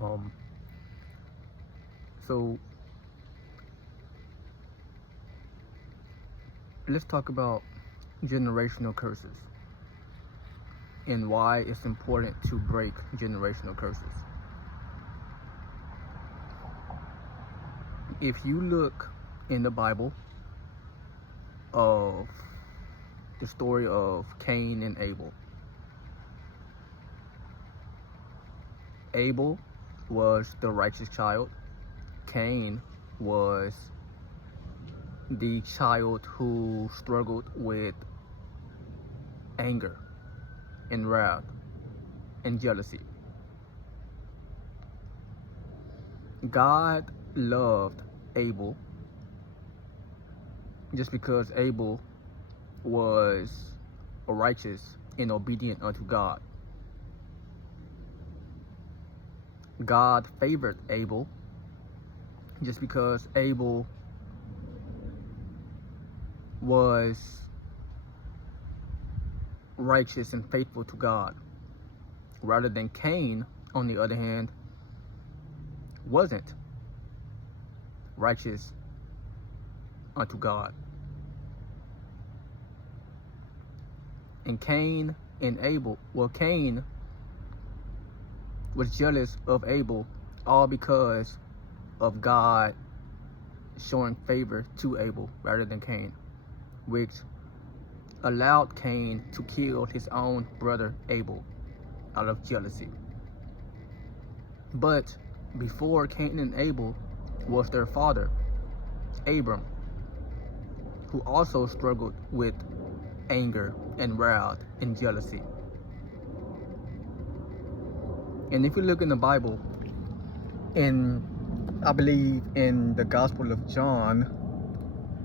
Um, so let's talk about generational curses and why it's important to break generational curses. If you look in the Bible of the story of Cain and Abel, Abel was the righteous child. Cain was the child who struggled with anger and wrath and jealousy. God loved Abel just because Abel was righteous and obedient unto God. God favored Abel just because Abel was righteous and faithful to God, rather than Cain, on the other hand, wasn't righteous unto God. And Cain and Abel, Cain was jealous of Abel, all because of God showing favor to Abel rather than Cain, which allowed Cain to kill his own brother Abel out of jealousy. But before Cain and Abel was their father, Abram, who also struggled with anger and wrath and jealousy. And if you look in the Bible, I believe in the Gospel of John,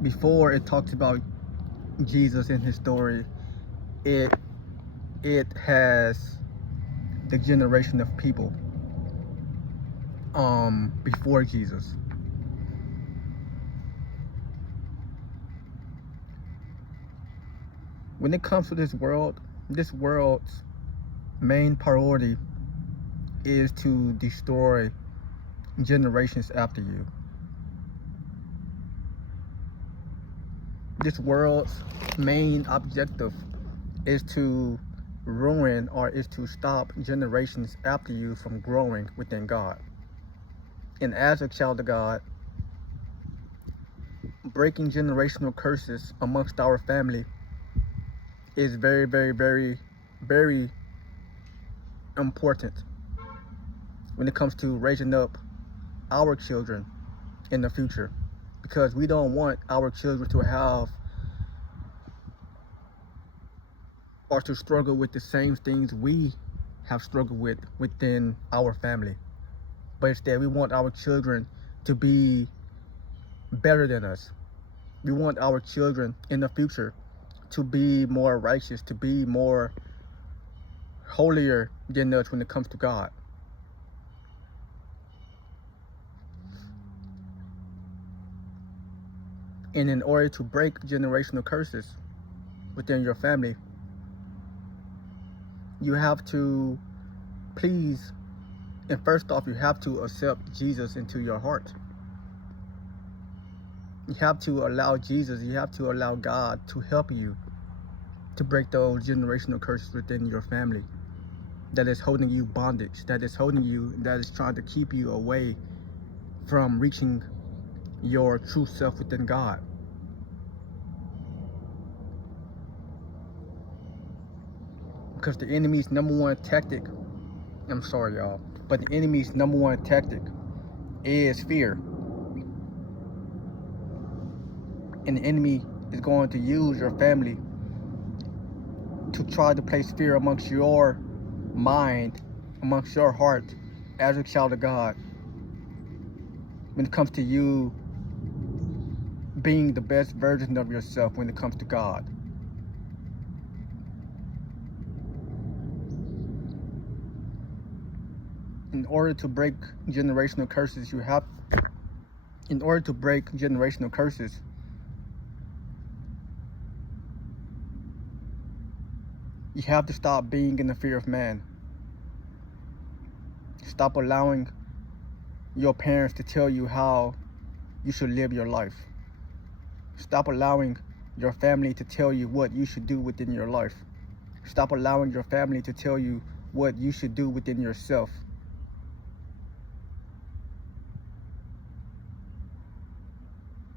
before it talks about Jesus and his story, it has the generation of people before Jesus. When it comes to this world's main priority is to destroy generations after you. This world's main objective is to ruin or is to stop generations after you from growing within God. And as a child of God, breaking generational curses amongst our family is very, very, very, very important when it comes to raising up our children in the future, because we don't want our children to have or to struggle with the same things we have struggled with within our family. But instead, we want our children to be better than us. We want our children in the future to be more righteous, to be more holier than us when it comes to God. And in order to break generational curses within your family, you have to please, and first off, you have to accept Jesus into your heart. You have to allow Jesus, you have to allow God to help you to break those generational curses within your family that is holding you bondage, that is trying to keep you away from reaching your true self within God. Because the enemy's number one tactic, I'm sorry y'all, but the enemy's number one tactic is fear. And the enemy is going to use your family to try to place fear amongst your mind, amongst your heart as a child of God, when it comes to you being the best version of yourself when it comes to God. In order to break generational curses, you have to stop being in the fear of man. Stop allowing your parents to tell you how you should live your life. Stop allowing your family to tell you what you should do within your life. Stop allowing your family to tell you what you should do within yourself.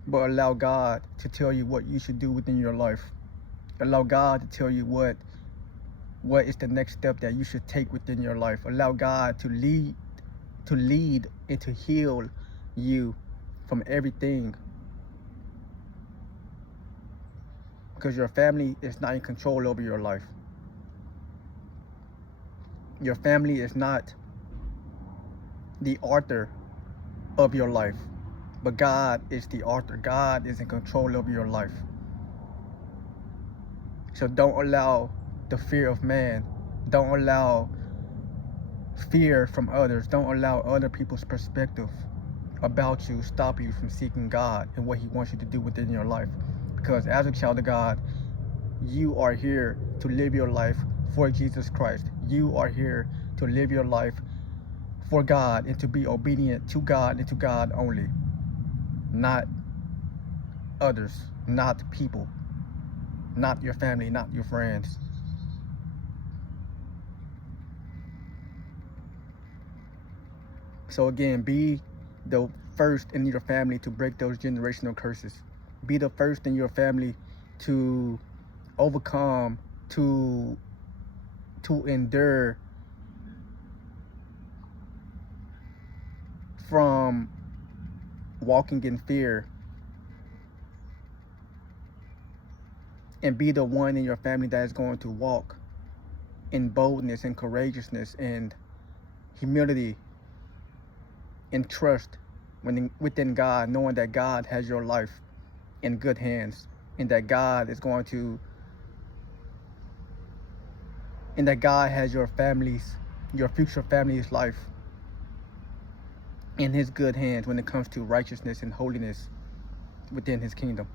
But allow God to tell you what you should do within your life. Allow God to tell you what is the next step that you should take within your life. Allow God to lead and to heal you from everything. Because your family is not in control over your life. Your family is not the author of your life, but God is the author. God is in control of your life. So don't allow the fear of man, don't allow fear from others, don't allow other people's perspective about you stop you from seeking God and what He wants you to do within your life. Because as a child of God, you are here to live your life for Jesus Christ. You are here to live your life for God and to be obedient to God and to God only. Not others, not people, not your family, not your friends. So again, be the first in your family to break those generational curses. Be the first in your family to overcome, to endure from walking in fear, and be the one in your family that is going to walk in boldness and courageousness and humility and trust within God, knowing that God has your life in good hands, and that God is going to, and that God has your future family's life in His good hands when it comes to righteousness and holiness within His kingdom.